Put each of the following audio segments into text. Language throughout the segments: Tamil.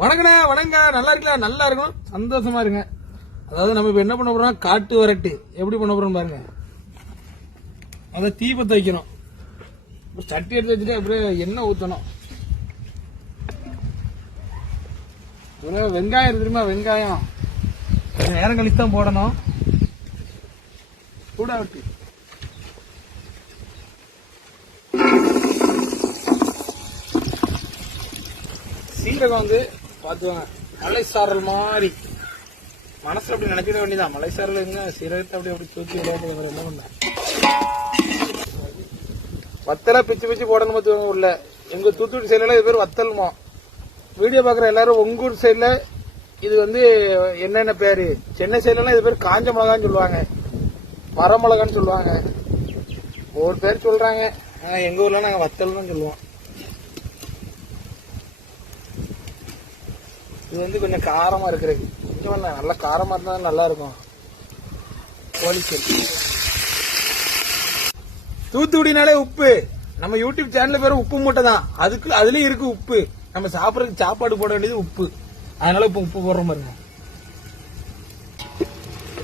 வணக்கண்ணே வணங்க நல்லா இருக்கலாம் நல்லா இருக்கும் சந்தோஷமா இருங்க. அதாவது நம்ம இப்போ என்ன பண்ண போறோம் காட்டு வரட்டு. எப்படி பண்ண போறோம் பாருங்க. அதை தீ பத்த வைக்கணும். சட்டி எடுத்து வச்சுட்டு அப்படியே எண்ணெய் ஊத்தணும். அப்புறம் வெங்காயம் தெரியுமா? வெங்காயம். நேரம் கழித்து தான் போடணும். கூட விட்டு சீரகம் வந்து பார்த்துவாங்க மலை சாரல் மாதிரி. மனசில் அப்படி நினைச்சிட வேண்டியதான் மலை சாரல் எங்க? சீரகத்தை அப்படி அப்படி தூக்கி விடாம என்ன பண்ண? வத்தலை பிச்சு பிச்சு போடணும் பார்த்துவாங்க உள்ள எங்கள் தூத்துக்குடி சைடில் இது பேர் வத்தல்மா. வீடியோ பார்க்குற எல்லாரும் உங்கூர் ஊர் இது வந்து என்னென்ன பேர்? சென்னை சைட்லலாம் இது பேர் காஞ்ச மிளகான்னு சொல்லுவாங்க. மரமிளகான்னு சொல்லுவாங்க. ஒவ்வொரு பேர் சொல்கிறாங்க ஆனால் எங்கள் ஊரில் நாங்கள் வத்தல் தான் சொல்லுவோம். இது வந்து கொஞ்சம் காரமாக இருக்கிறது. கொஞ்சம் நல்லா காரமாக இருந்தால் தான் நல்லா இருக்கும் தூத்துக்குடினாலே உப்பு. நம்ம யூடியூப் சேனல் பேரு உப்பு மூட்டை தான். அதுக்கு அதுலயும் இருக்கு உப்பு. நம்ம சாப்பிட்றதுக்கு சாப்பாடு போட வேண்டியது உப்பு. அதனால இப்போ உப்பு போடுறோம் பாருங்க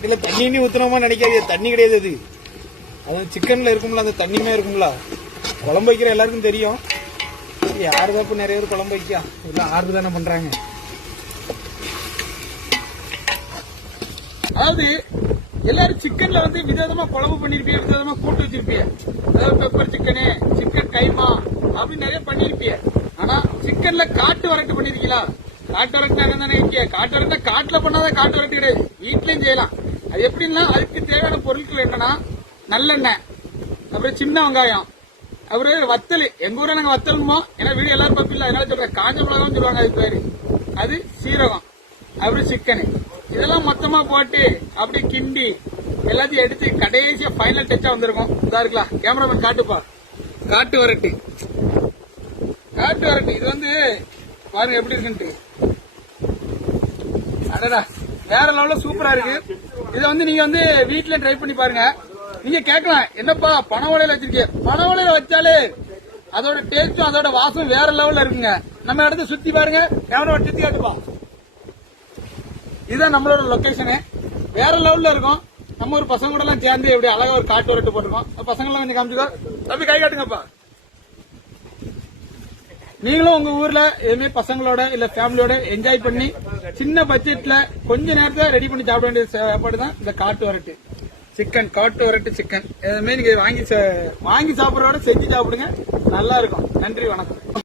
இல்லை தண்ணி நீ நினைக்காது தண்ணி கிடையாது அது. அது சிக்கனில் இருக்கும்ல அந்த தண்ணியுமே இருக்கும்ல. குழம்பு வைக்கிற எல்லாருக்கும் தெரியும். யார் தான் நிறைய பேர் குழம்பு வைக்கா. இதெல்லாம் ஆறு தானே பண்ணுறாங்க அதாவது எல்லாரும் சிக்கன்ல வந்து விதவிதமா குழம்பு பண்ணிருப்பிய விதவிதமா கூட்டு வச்சிருப்பிய. அதாவது பெப்பர் சிக்கனு சிக்கன் கைமா அப்படின்னு நிறைய பண்ணிருப்பிய. ஆனா சிக்கன்ல காட்டு வரட்டு பண்ணிருக்கீங்களா? காட்டு வரட்டு தானே காட்டு வரட்டு காட்டுல பண்ணாதான் காட்டு வரட்டு கிடையாது. வீட்லயும் செய்யலாம். அது எப்படின்னா அதுக்கு தேவையான பொருட்கள் என்னன்னா நல்லெண்ணெய் அப்புறம் சின்ன வெங்காயம் அப்புறம் வத்தல். எங்க ஊர்ல நாங்க வத்தலுமோ ஏன்னா வீடு எல்லாரும் பார்ப்பில்ல அதனால சொல்றேன். காஞ்ச மிளகான்னு சொல்லுவாங்க அது பேரு. அது சீரகம் அப்புறம் சிக்கனு இதெல்லாம் மொத்தமா போட்டு அப்படியே கிண்டி எல்லாத்தையும் எடுத்து கடைசியா ஃபைனல் டச்சா வந்திருக்கும். இதா இருக்கலாம் கேமராமேன் காட்டுப்பா காட்டு வரட்டு. காட்டு வரட்டு. இது வந்து பாருங்க எப்படி இருக்குன்ட்டு. அடடா. வேற லெவல்ல சூப்பரா இருக்கு. இதை வந்து நீங்க வந்து வீட்டுல ட்ரை பண்ணி பாருங்க. நீங்க கேட்கலாம் என்னப்பா பண ஓலையில வச்சிருக்கீங்க பண ஓலையில வச்சாலே அதோட டேஸ்டும் அதோட வாசம் வேற லெவல்ல இருக்குங்க. நம்ம இடத்த சுத்தி பாருங்க. கேமரா சுத்தி காட்டுப்பா. இதுதான் நம்மளோட லொக்கேஷனு வேற லெவல்ல இருக்கும். நம்ம ஒரு பசங்க கூட எல்லாம் சேர்ந்து எப்படி அழகா ஒரு காட்டு வரட்டு போட்டிருக்கோம். பசங்க எல்லாம் கொஞ்சம் காமிச்சுக்கோ. தம்பி கை காட்டுங்கப்பா. நீங்களும் உங்க ஊர்ல எதுவுமே பசங்களோட இல்ல ஃபேமிலியோட என்ஜாய் பண்ணி சின்ன பட்ஜெட்ல கொஞ்ச நேரத்தை ரெடி பண்ணி சாப்பிட வேண்டிய சாப்பாடு தான் இந்த காட்டு வரட்டு. சிக்கன் காட்டு வரட்டு சிக்கன் எதுவுமே நீங்க வாங்கி சா- வாங்கி சாப்பிடறோட செஞ்சு சாப்பிடுங்க. நல்லா இருக்கும். நன்றி வணக்கம்.